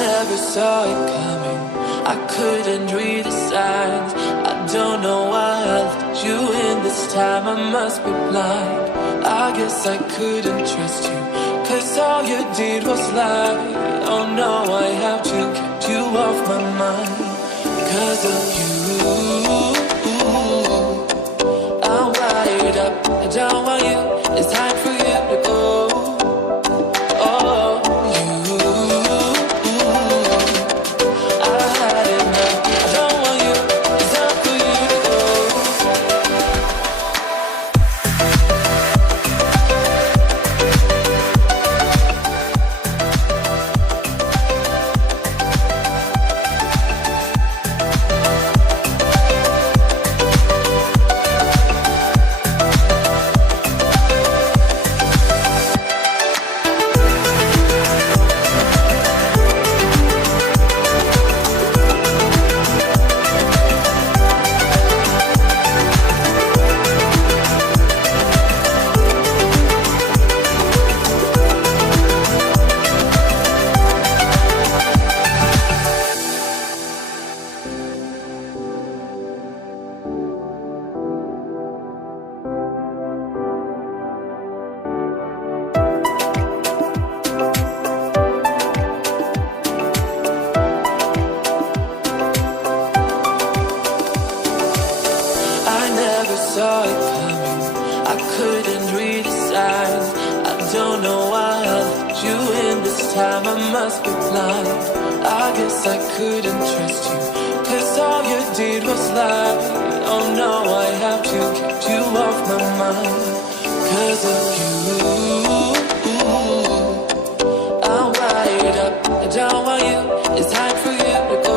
never saw it coming. I couldn't read the signs. I don't know why I let you in this time. I must be blind. I guess I couldn't trust you, 'cause all you did was lie. Oh no, I have to keep you off my mind. 'Cause of you, I'm wired up. I don't want you, it's time for you to go. Oh, you, I had enough. I don't want you, it's time for you to go. Saw it coming. I couldn't read the signs. I don't know why I let you in this time. I must be blind. I guess I couldn't trust you, 'cause all you did was lie. Oh no, I have to keep you off my mind. 'Cause of you, I'm wired up. I don't want you, it's time for you to go.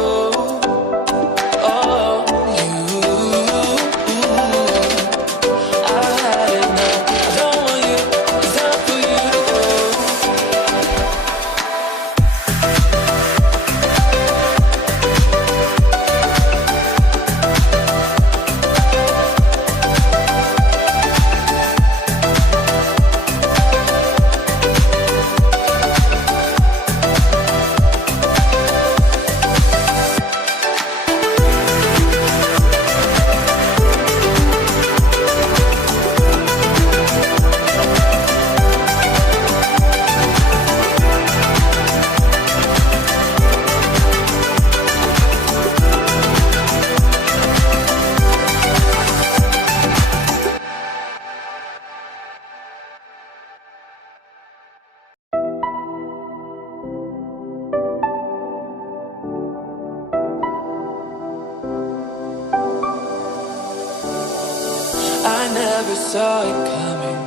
Saw it coming.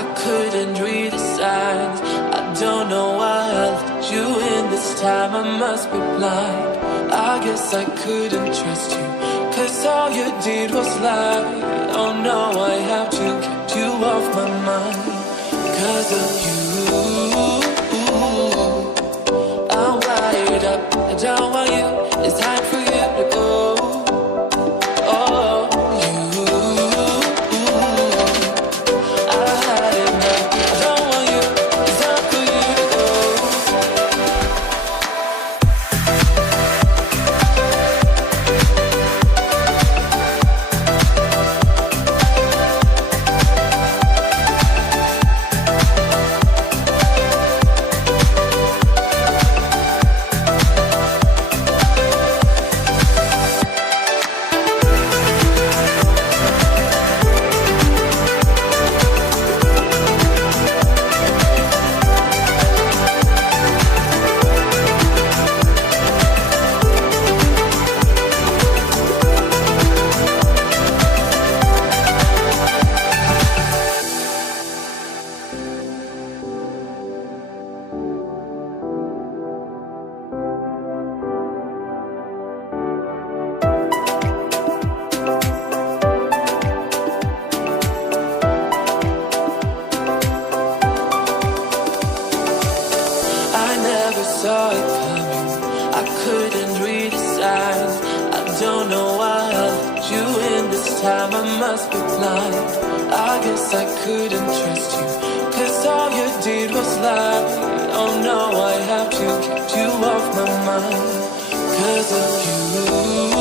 I couldn't read the signs. I don't know why I let you in this time. I must be blind. I guess I couldn't trust you, 'cause all you did was lie. Oh no, I have to keep you off my mind. 'Cause of you, I'm wired up. I don't want you, it's time for you to go. Saw it coming. I couldn't read the signs. I don't know why I let you in this time. I must be blind. I guess I couldn't trust you, 'cause all you did was lie. Oh no, I have to keep you off my mind. of you.